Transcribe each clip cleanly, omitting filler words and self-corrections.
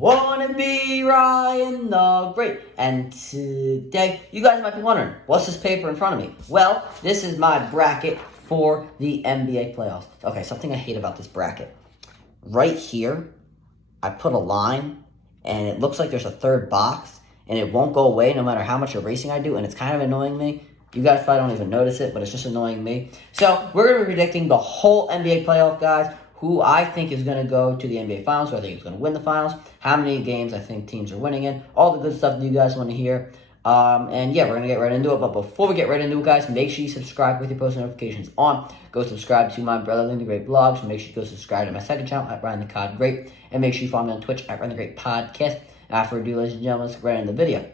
wanna be Ryan the Great. And today, you guys might be wondering, what's this paper in front of me? Well, this is my bracket for the NBA playoffs. Okay, something I hate about this bracket. Right here, I put a line, and it looks like there's a third box, and it won't go away no matter how much erasing I do, and it's kind of annoying me. You guys probably don't even notice it, but it's just annoying me. So, we're going to be predicting the whole NBA playoff, guys. Who I think is going to go to the NBA Finals, who I think is going to win the Finals, how many games I think teams are winning in, all the good stuff that you guys want to hear. And yeah, we're going to get right into it. But before we get right into it, guys, make sure you subscribe with your post notifications on. Go subscribe to my Brother the Great blogs. Make sure you go subscribe to my second channel at Ryan the Cod Great. And make sure you follow me on Twitch at Ryan the Great Podcast. After we do, ladies and gentlemen, let's get right into the video.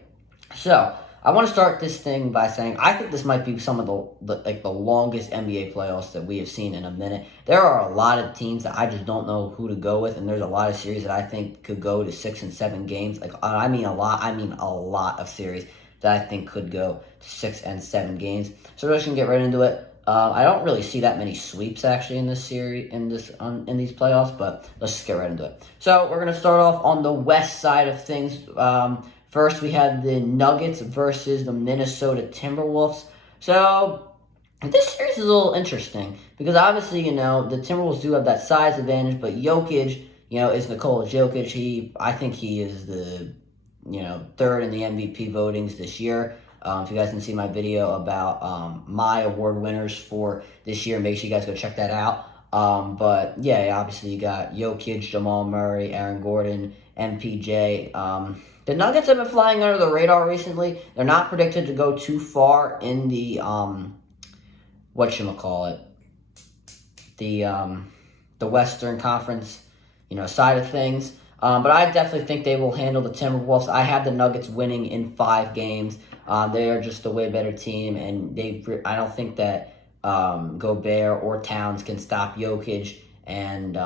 So, I want to start this thing by saying I think this might be some of the longest NBA playoffs that we have seen in a minute. There are a lot of teams that I just don't know who to go with, and there's a lot of series that I think could go to 6 and 7 games. I mean a lot of series that I think could go to 6 and 7 games. So we're just gonna get right into it. I don't really see that many sweeps actually in this series, in these playoffs, but let's just get right into it. So we're gonna start off on the west side of things. First, we have the Nuggets versus the Minnesota Timberwolves. So, this series is a little interesting because obviously, the Timberwolves do have that size advantage, but Jokic, is Nikola Jokic. I think he is the, third in the MVP votings this year. If you guys didn't see my video about my award winners for this year, make sure you guys go check that out. But, yeah, obviously you got Jokic, Jamal Murray, Aaron Gordon, MPJ. The Nuggets have been flying under the radar recently. They're not predicted to go too far in the, the Western Conference, side of things. But I definitely think they will handle the Timberwolves. I have the Nuggets winning in 5 games. They are just a way better team, and I don't think that Gobert or Towns can stop Jokic, and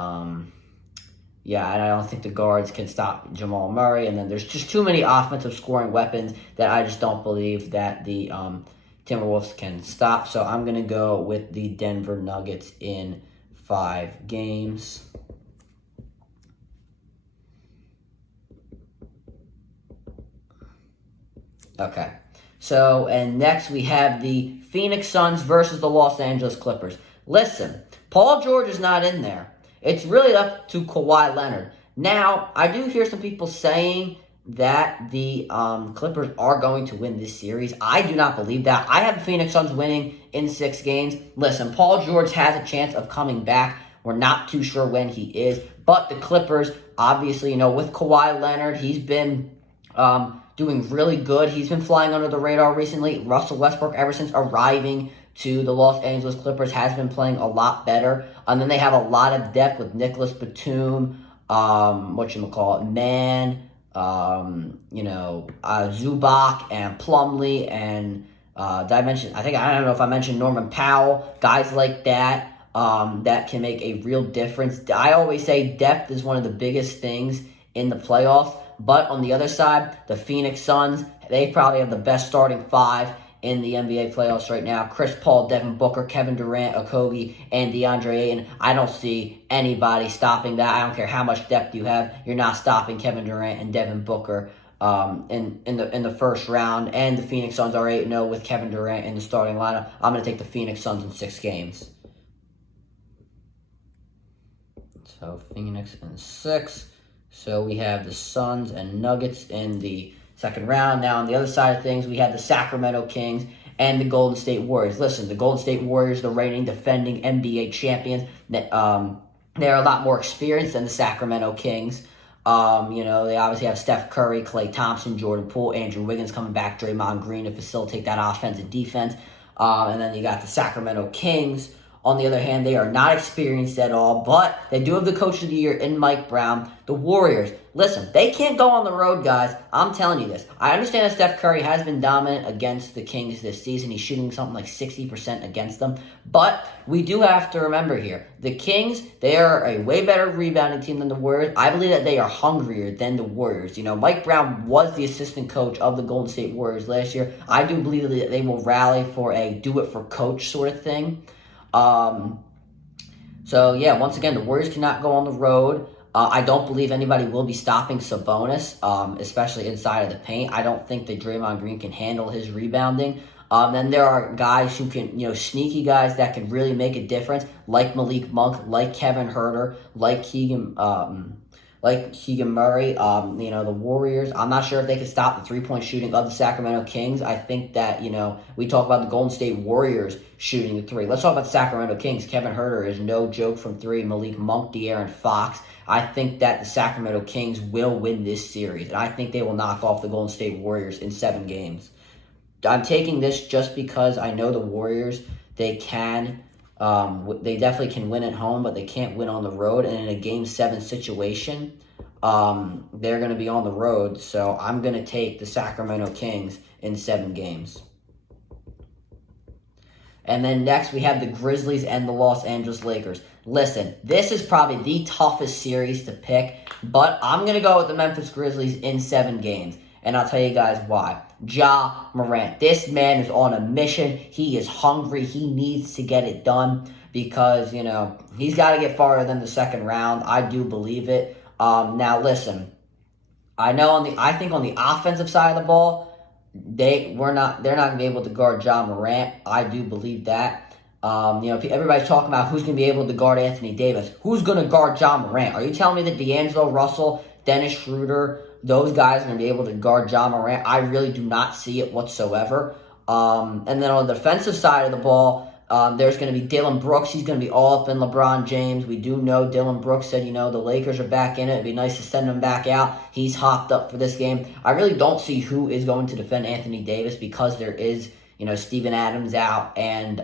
yeah, and I don't think the guards can stop Jamal Murray. And then there's just too many offensive scoring weapons that I just don't believe that the Timberwolves can stop. So I'm going to go with the Denver Nuggets in 5 games. Okay. So, and next we have the Phoenix Suns versus the Los Angeles Clippers. Listen, Paul George is not in there. It's really up to Kawhi Leonard. Now, I do hear some people saying that the Clippers are going to win this series. I do not believe that. I have the Phoenix Suns winning in 6 games. Listen, Paul George has a chance of coming back. We're not too sure when he is. But the Clippers, obviously, with Kawhi Leonard, he's been doing really good. He's been flying under the radar recently. Russell Westbrook, ever since arriving to the Los Angeles Clippers, has been playing a lot better. And then they have a lot of depth with Nicholas Batum, Man, Zubac and Plumlee, and I don't know if I mentioned Norman Powell, guys like that, that can make a real difference. I always say depth is one of the biggest things in the playoffs. But on the other side, the Phoenix Suns, they probably have the best starting 5 in the NBA playoffs right now. Chris Paul, Devin Booker, Kevin Durant, Okogie, and DeAndre Ayton. I don't see anybody stopping that. I don't care how much depth you have. You're not stopping Kevin Durant and Devin Booker in the first round. And the Phoenix Suns are 8-0 with Kevin Durant in the starting lineup. I'm going to take the Phoenix Suns in 6 games. So Phoenix in 6. So we have the Suns and Nuggets in the second round. Now, on the other side of things, we have the Sacramento Kings and the Golden State Warriors. Listen, the Golden State Warriors, the reigning, defending NBA champions, they're a lot more experienced than the Sacramento Kings. They obviously have Steph Curry, Klay Thompson, Jordan Poole, Andrew Wiggins coming back, Draymond Green to facilitate that offense and defense. And then you got the Sacramento Kings. On the other hand, they are not experienced at all, but they do have the Coach of the Year in Mike Brown. The Warriors, listen, they can't go on the road, guys. I'm telling you this. I understand that Steph Curry has been dominant against the Kings this season. He's shooting something like 60% against them. But we do have to remember here, the Kings, they are a way better rebounding team than the Warriors. I believe that they are hungrier than the Warriors. Mike Brown was the assistant coach of the Golden State Warriors last year. I do believe that they will rally for a do-it-for-coach sort of thing. So, yeah, once again, the Warriors cannot go on the road. I don't believe anybody will be stopping Sabonis, especially inside of the paint. I don't think that Draymond Green can handle his rebounding. Then there are guys who can, sneaky guys that can really make a difference, like Malik Monk, like Kevin Herter, like Keegan Murray, the Warriors. I'm not sure if they can stop the three-point shooting of the Sacramento Kings. I think that, we talk about the Golden State Warriors shooting the three. Let's talk about the Sacramento Kings. Kevin Herter is no joke from three. Malik Monk, De'Aaron Fox. I think that the Sacramento Kings will win this series, and I think they will knock off the Golden State Warriors in 7 games. I'm taking this just because I know the Warriors, they definitely can win at home, but they can't win on the road. And in a Game 7 situation, they're going to be on the road. So I'm going to take the Sacramento Kings in 7 games. And then next, we have the Grizzlies and the Los Angeles Lakers. Listen, this is probably the toughest series to pick, but I'm going to go with the Memphis Grizzlies in 7 games. And I'll tell you guys why. Ja Morant. This man is on a mission. He is hungry. He needs to get it done because, he's got to get farther than the second round. I do believe it. Now, listen. I think on the offensive side of the ball, they're not going to be able to guard Ja Morant. I do believe that. Everybody's talking about who's going to be able to guard Anthony Davis. Who's going to guard Ja Morant? Are you telling me that D'Angelo Russell, Dennis Schroeder, those guys are going to be able to guard Ja Morant? I really do not see it whatsoever. And then on the defensive side of the ball, there's going to be Dillon Brooks. He's going to be all up in LeBron James. We do know Dillon Brooks said, the Lakers are back in it. It'd be nice to send him back out. He's hopped up for this game. I really don't see who is going to defend Anthony Davis because there is, Steven Adams out and,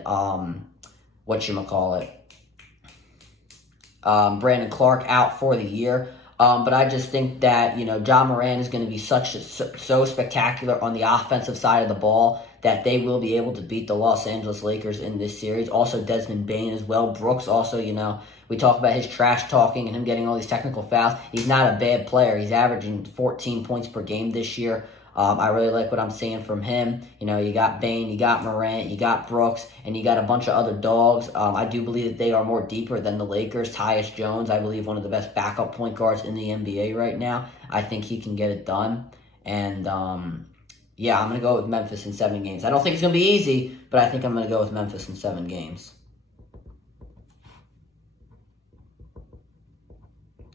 Brandon Clark out for the year. But I just think that, Ja Morant is going to be so spectacular on the offensive side of the ball that they will be able to beat the Los Angeles Lakers in this series. Also, Desmond Bane as well. Brooks also, we talk about his trash talking and him getting all these technical fouls. He's not a bad player. He's averaging 14 points per game this year. I really like what I'm seeing from him. You got Bane, you got Morant, you got Brooks, and you got a bunch of other dogs. I do believe that they are more deeper than the Lakers. Tyus Jones, I believe, one of the best backup point guards in the NBA right now. I think he can get it done. And, I'm going to go with Memphis in 7 games. I don't think it's going to be easy, but I think I'm going to go with Memphis in 7 games.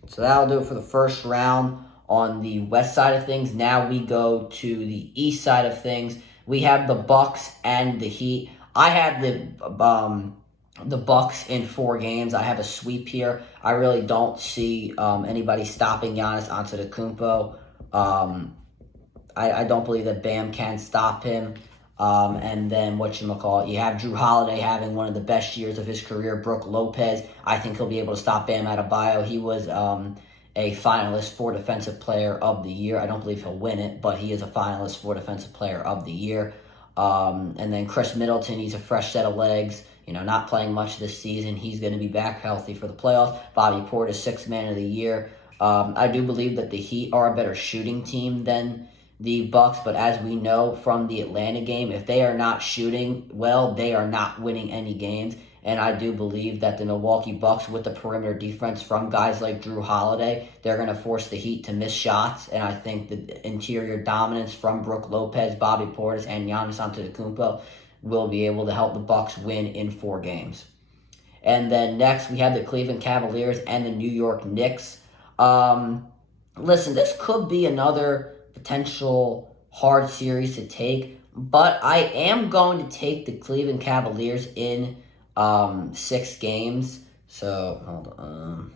So that'll do it for the first round. On the west side of things, now we go to the east side of things. We have the Bucks and the Heat. I have the Bucks in 4 games. I have a sweep here. I really don't see anybody stopping Giannis Antetokounmpo. I don't believe that Bam can stop him. And then you have Drew Holiday having one of the best years of his career. Brook Lopez, I think he'll be able to stop Bam Adebayo. He was a finalist for Defensive Player of the Year. I don't believe he'll win it, but he is a finalist for Defensive Player of the Year. And then Chris Middleton, he's a fresh set of legs, not playing much this season. He's going to be back healthy for the playoffs. Bobby Portis, 6th Man of the Year. I do believe that the Heat are a better shooting team than the Bucks, but as we know from the Atlanta game, if they are not shooting well, they are not winning any games. And I do believe that the Milwaukee Bucks, with the perimeter defense from guys like Drew Holiday, they're going to force the Heat to miss shots. And I think the interior dominance from Brook Lopez, Bobby Portis, and Giannis Antetokounmpo will be able to help the Bucks win in 4 games. And then next, we have the Cleveland Cavaliers and the New York Knicks. Listen, this could be another potential hard series to take, but I am going to take the Cleveland Cavaliers in 6 games. So, hold on.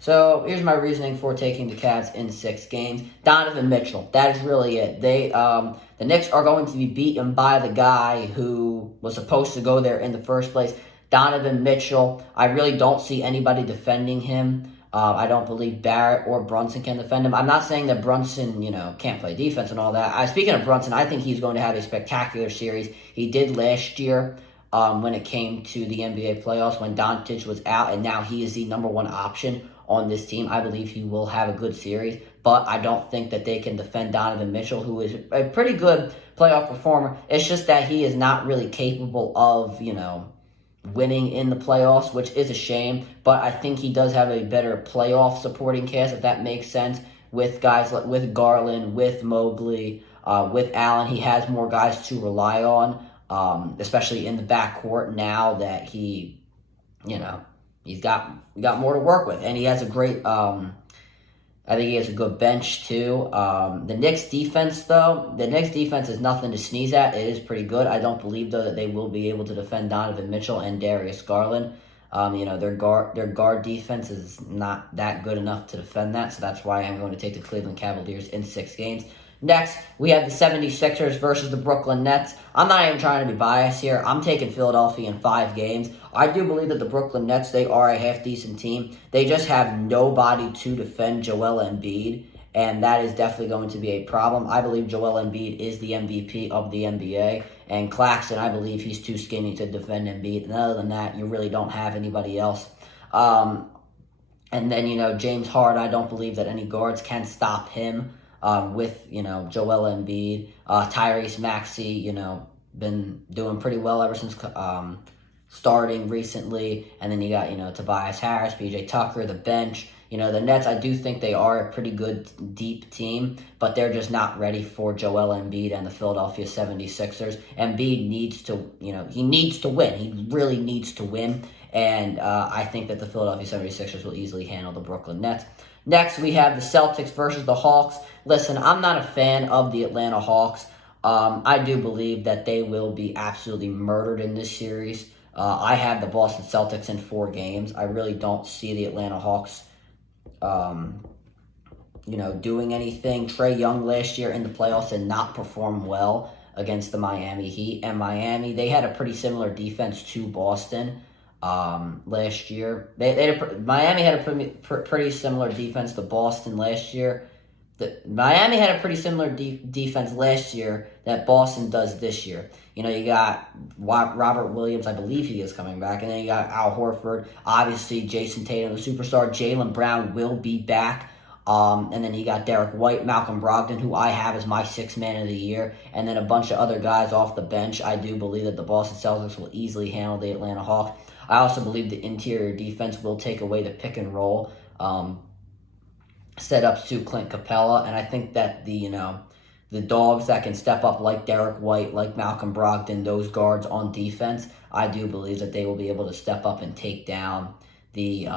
So, here's my reasoning for taking the Cavs in 6 games. Donovan Mitchell. That is really it. The Knicks are going to be beaten by the guy who was supposed to go there in the first place. Donovan Mitchell. I really don't see anybody defending him. I don't believe Barrett or Brunson can defend him. I'm not saying that Brunson, can't play defense and all that. Speaking of Brunson, I think he's going to have a spectacular series. He did last year when it came to the NBA playoffs when Doncic was out, and now he is the number 1 option on this team. I believe he will have a good series, but I don't think that they can defend Donovan Mitchell, who is a pretty good playoff performer. It's just that he is not really capable of, winning in the playoffs, which is a shame. But I think he does have a better playoff supporting cast, if that makes sense, with guys like with Garland, with Mobley, with Allen. He has more guys to rely on, especially in the backcourt now that he's got more to work with, and he has a great. I think he has a good bench, too. The Knicks defense, though, the Knicks defense is nothing to sneeze at. It is pretty good. I don't believe, though, that they will be able to defend Donovan Mitchell and Darius Garland. Their guard defense is not that good enough to defend that, so that's why I'm going to take the Cleveland Cavaliers in 6 games. Next, we have the 76ers versus the Brooklyn Nets. I'm not even trying to be biased here. I'm taking Philadelphia in 5 games. I do believe that the Brooklyn Nets, they are a half-decent team. They just have nobody to defend Joel Embiid, and that is definitely going to be a problem. I believe Joel Embiid is the MVP of the NBA, and Claxton, I believe he's too skinny to defend Embiid. And other than that, you really don't have anybody else. And then, James Harden, I don't believe that any guards can stop him. With, Joel Embiid, Tyrese Maxey, been doing pretty well ever since starting recently. And then you got, Tobias Harris, PJ Tucker, the bench. The Nets, I do think they are a pretty good, deep team, but they're just not ready for Joel Embiid and the Philadelphia 76ers. Embiid needs to, he needs to win. He really needs to win. And I think that the Philadelphia 76ers will easily handle the Brooklyn Nets. Next, we have the Celtics versus the Hawks. Listen, I'm not a fan of the Atlanta Hawks. I do believe that they will be absolutely murdered in this series. I have the Boston Celtics in 4 games. I really don't see the Atlanta Hawks, doing anything. Trae Young last year in the playoffs did not perform well against the Miami Heat. And Miami, they had a pretty similar defense to Boston. Last year, Miami had a pretty similar defense to Boston last year. Miami had a pretty similar defense last year that Boston does this year. You got Robert Williams, I believe he is coming back, and then you got Al Horford. Obviously, Jason Tatum, the superstar. Jaylen Brown will be back. And then you got Derek White, Malcolm Brogdon, who I have as my 6th man of the year, and then a bunch of other guys off the bench. I do believe that the Boston Celtics will easily handle the Atlanta Hawks. I also believe the interior defense will take away the pick and roll setups to Clint Capella, and I think that the dogs that can step up like Derek White, like Malcolm Brogdon, those guards on defense, I do believe that they will be able to step up and take down the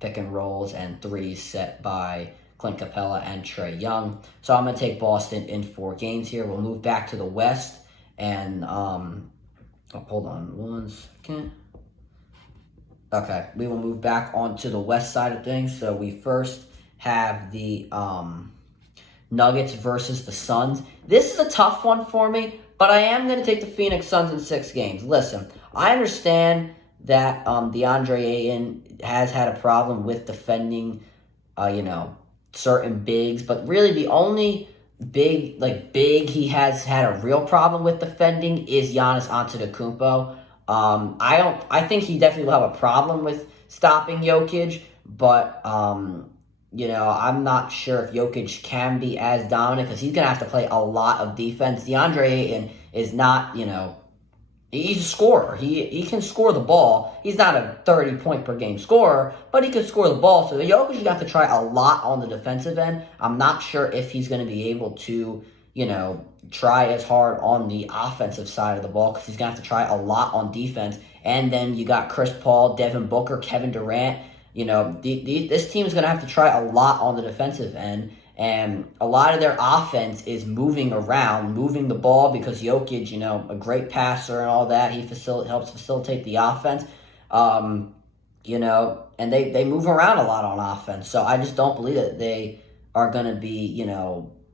pick and rolls and threes set by Clint Capella and Trae Young. So I'm going to take Boston in 4 games here. We'll move back to the West, and hold on 1 second. Okay, we will move back onto the West side of things. So we first have the Nuggets versus the Suns. This is a tough one for me, but I am going to take the Phoenix Suns in 6 games. Listen, I understand that DeAndre Ayton has had a problem with defending, certain bigs, but really the only big he has had a real problem with defending is Giannis Antetokounmpo. I think he definitely will have a problem with stopping Jokic, but I'm not sure if Jokic can be as dominant because he's going to have to play a lot of defense. DeAndre Ayton is not, he's a scorer. He can score the ball. He's not a 30-point per game scorer, but he can score the ball. So Jokic is going to have to try a lot on the defensive end. I'm not sure if he's going to be able to, try as hard on the offensive side of the ball because he's going to have to try a lot on defense. And then you got Chris Paul, Devin Booker, Kevin Durant. This team is going to have to try a lot on the defensive end, and a lot of their offense is moving around, moving the ball because Jokic, a great passer and all that, he helps facilitate the offense, and they move around a lot on offense. So I just don't believe that they are going to be,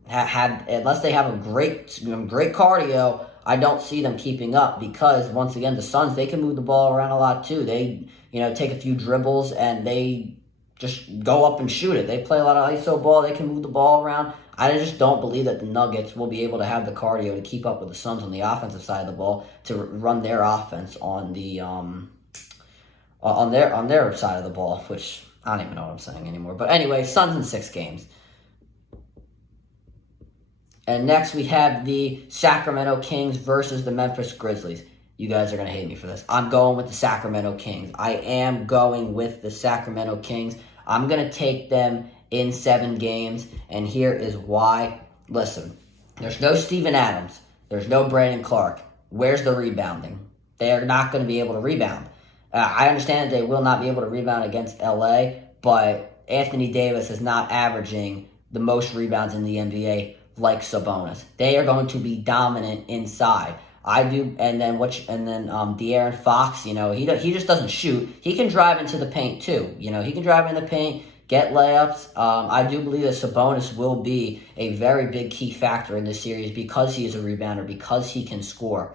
unless they have a great cardio. I don't see them keeping up because, once again, the Suns, they can move the ball around a lot too. They, take a few dribbles and they just go up and shoot it. They play a lot of ISO ball. They can move the ball around. I just don't believe that the Nuggets will be able to have the cardio to keep up with the Suns on the offensive side of the ball to run their offense on the on their side of the ball, which I don't even know what I'm saying anymore. But anyway, Suns in 6 games. And next we have the Sacramento Kings versus the Memphis Grizzlies. You guys are going to hate me for this. I'm going with the Sacramento Kings. I am going with the Sacramento Kings. I'm going to take them in 7 games, and here is why. Listen, there's no Steven Adams. There's no Brandon Clark. Where's the rebounding? They're not going to be able to rebound. I understand that they will not be able to rebound against LA, but Anthony Davis is not averaging the most rebounds in the NBA like Sabonis. They are going to be dominant inside. De'Aaron Fox, he just doesn't shoot. He can drive into the paint too. He can drive in the paint, get layups. I do believe that Sabonis will be a very big key factor in this series because he is a rebounder, because he can score.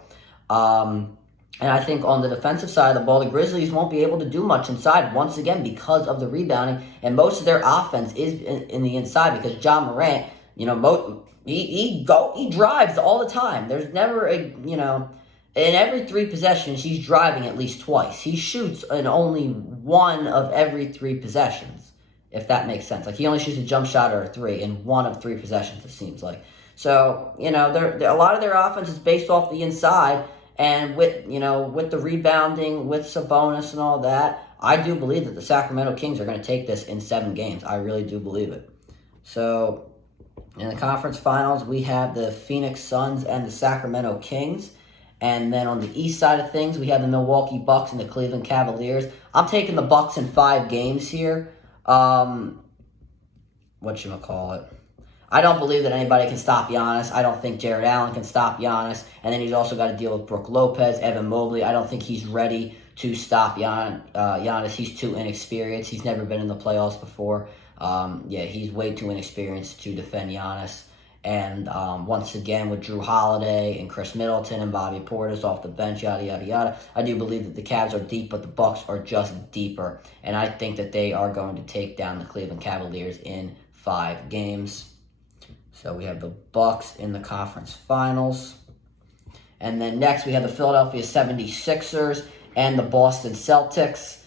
And I think on the defensive side of the ball, the Grizzlies won't be able to do much inside once again because of the rebounding, and most of their offense is in the inside because John Morant, he drives all the time. There's never in every 3 possessions, he's driving at least twice. He shoots in only 1 of every 3 possessions, if that makes sense. Like, he only shoots a jump shot or a 3 in 1 of 3 possessions, it seems like. So, a lot of their offense is based off the inside, and with the rebounding, with Sabonis and all that, I do believe that the Sacramento Kings are going to take this in 7 games. I really do believe it. So, in the conference finals, we have the Phoenix Suns and the Sacramento Kings. And then on the east side of things, we have the Milwaukee Bucks and the Cleveland Cavaliers. I'm taking the Bucks in 5 games here. Whatchamacallit? I don't believe that anybody can stop Giannis. I don't think Jared Allen can stop Giannis. And then he's also got to deal with Brook Lopez, Evan Mobley. I don't think he's ready to stop Giannis. He's too inexperienced. He's never been in the playoffs before. He's way too inexperienced to defend Giannis. And once again, with Drew Holiday and Chris Middleton and Bobby Portis off the bench, yada, yada, yada, I do believe that the Cavs are deep, but the Bucks are just deeper. And I think that they are going to take down the Cleveland Cavaliers in 5 games. So we have the Bucks in the conference finals. And then next we have the Philadelphia 76ers and the Boston Celtics.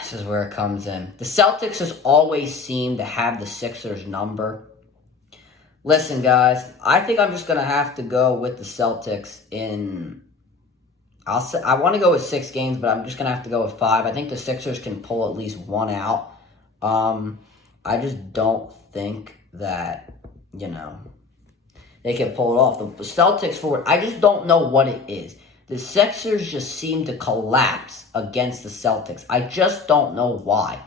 This is where it comes in. The Celtics just always seem to have the Sixers number. Listen, guys, I think I'm just going to have to go with the Celtics in... I want to go with 6 games, but I'm just going to have to go with 5. I think the Sixers can pull at least 1 out. I just don't think that, they can pull it off. The Celtics forward, I just don't know what it is. The Sixers just seem to collapse against the Celtics. I just don't know why.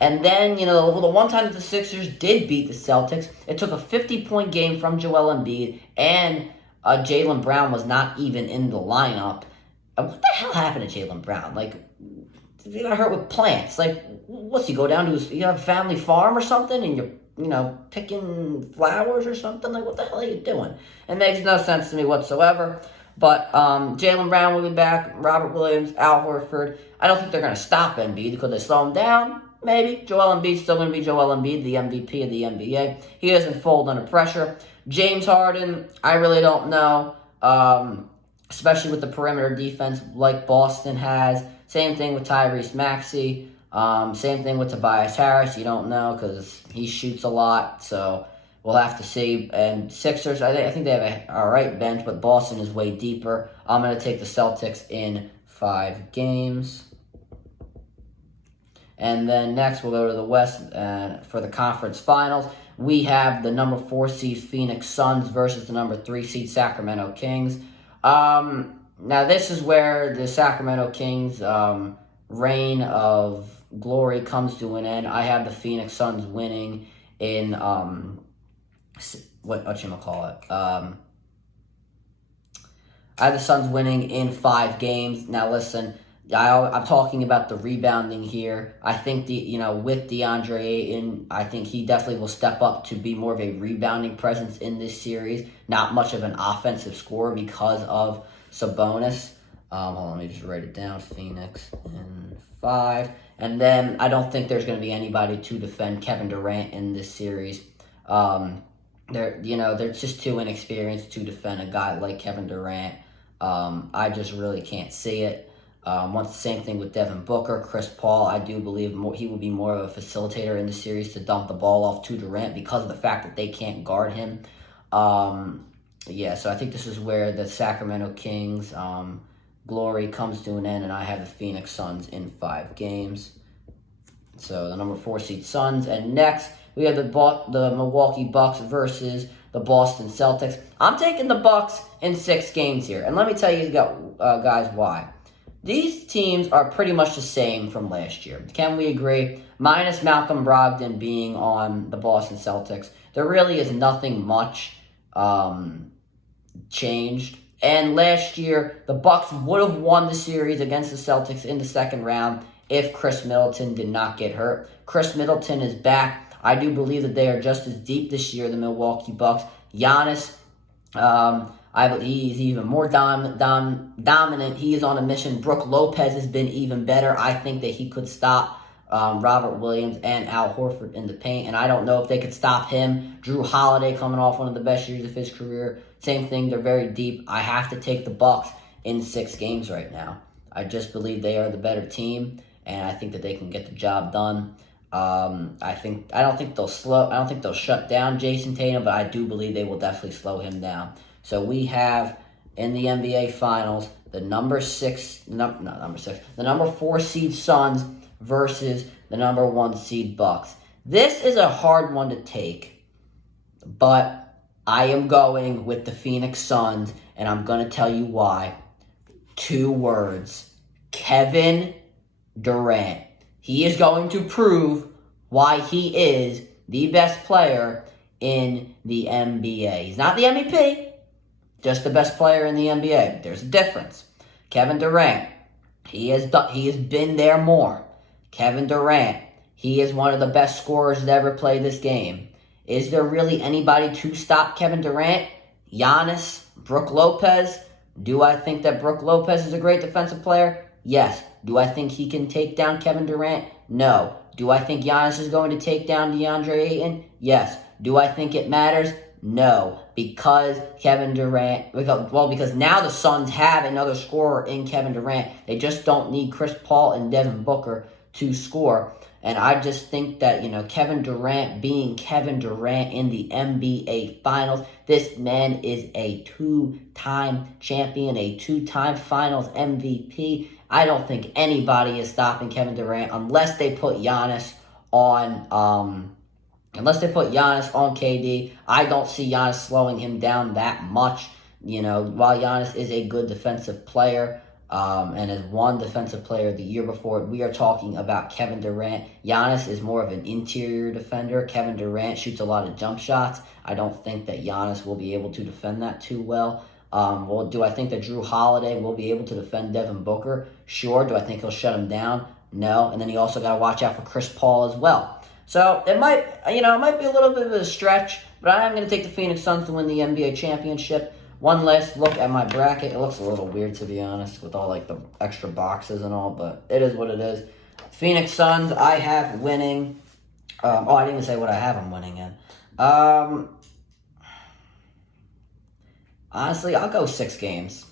And then, the one time that the Sixers did beat the Celtics, it took a 50-point game from Joel Embiid, and Jaylen Brown was not even in the lineup. What the hell happened to Jaylen Brown? Like, he got hurt with plants. Like, what's he go down to? You have a family farm or something, and you're picking flowers or something? Like, what the hell are you doing? It makes no sense to me whatsoever. But Jaylen Brown will be back. Robert Williams, Al Horford. I don't think they're going to stop Embiid because they slow him down. Maybe. Joel Embiid's still going to be Joel Embiid, the MVP of the NBA. He doesn't fold under pressure. James Harden, I really don't know. Especially with the perimeter defense like Boston has. Same thing with Tyrese Maxey. Same thing with Tobias Harris. You don't know because he shoots a lot. So we'll have to see. And Sixers, I think they have a all right bench, but Boston is way deeper. I'm going to take the Celtics in 5 games. And then next we'll go to the West for the conference finals. We have the number 4 seed Phoenix Suns versus the number 3 seed Sacramento Kings. Now this is where the Sacramento Kings reign of glory comes to an end. I have the Phoenix Suns winning in whatchamacallit. I have the Suns winning in 5 games. Now listen, I'm talking about the rebounding here. I think with DeAndre Ayton, I think he definitely will step up to be more of a rebounding presence in this series. Not much of an offensive scorer because of Sabonis. Hold on, let me just write it down. Phoenix in 5. And then I don't think there's going to be anybody to defend Kevin Durant in this series. They're just too inexperienced to defend a guy like Kevin Durant. I just really can't see it. Once the same thing with Devin Booker. Chris Paul, I do believe he will be more of a facilitator in the series to dump the ball off to Durant because of the fact that they can't guard him. yeah, so I think this is where the Sacramento Kings glory comes to an end, and I have the Phoenix Suns in 5 games. So the number 4 seed Suns, and next we have the Milwaukee Bucks versus the Boston Celtics. I'm taking the Bucks in 6 games here, and let me tell you guys why. These teams are pretty much the same from last year. Can we agree? Minus Malcolm Brogdon being on the Boston Celtics, there really is nothing much changed. And last year, the Bucks would have won the series against the Celtics in the second round if Chris Middleton did not get hurt. Chris Middleton is back. I do believe that they are just as deep this year, the Milwaukee Bucks. Giannis, I believe he's even more dominant. He is on a mission. Brook Lopez has been even better. I think that he could stop Robert Williams and Al Horford in the paint, and I don't know if they could stop him. Drew Holiday coming off one of the best years of his career. Same thing, they're very deep. I have to take the Bucks in 6 games right now. I just believe they are the better team, and I think that they can get the job done. I don't think they'll shut down Jason Tatum, but I do believe they will definitely slow him down. So we have in the NBA Finals the number 4 seed Suns versus the number 1 seed Bucks. This is a hard one to take, but I am going with the Phoenix Suns, and I'm going to tell you why. 2 words. Kevin Durant. He is going to prove why he is the best player in the NBA. He's not the MVP, just the best player in the NBA. There's a difference. Kevin Durant, he has been there more. Kevin Durant, he is one of the best scorers to ever play this game. Is there really anybody to stop Kevin Durant? Giannis, Brook Lopez. Do I think that Brook Lopez is a great defensive player? Yes. Do I think he can take down Kevin Durant? No. Do I think Giannis is going to take down DeAndre Ayton? Yes. Do I think it matters? No. Because because now the Suns have another scorer in Kevin Durant. They just don't need Chris Paul and Devin Booker to score. And I just think that, Kevin Durant being Kevin Durant in the NBA Finals, this man is a 2-time champion, a 2-time Finals MVP. I don't think anybody is stopping Kevin Durant unless they put Giannis on KD. I don't see Giannis slowing him down that much. While Giannis is a good defensive player, and has won Defensive Player of the Year before, we are talking about Kevin Durant. Giannis is more of an interior defender. Kevin Durant shoots a lot of jump shots. I don't think that Giannis will be able to defend that too well. Do I think that Drew Holiday will be able to defend Devin Booker? Sure. Do I think he'll shut him down? No. And then you also got to watch out for Chris Paul as well. So it might be a little bit of a stretch, but I am going to take the Phoenix Suns to win the NBA championship. One last look at my bracket. It looks a little weird, to be honest, with all the extra boxes and all, but it is what it is. Phoenix Suns, I have winning. I didn't even say what I have them winning in. Honestly, I'll go 6 games.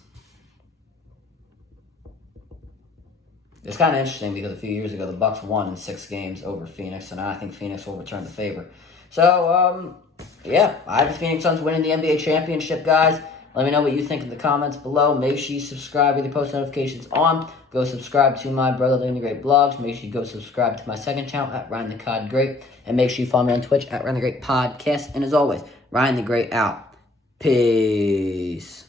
It's kind of interesting because a few years ago, the Bucks won in 6 games over Phoenix, and I think Phoenix will return the favor. So, I have the Phoenix Suns winning the NBA championship, guys. Let me know what you think in the comments below. Make sure you subscribe with your post notifications on. Go subscribe to my Brother Living the Great blogs. Make sure you go subscribe to my second channel at Ryan the Cod Great. And make sure you follow me on Twitch at Ryan the Great Podcast. And as always, Ryan the Great out. Peace.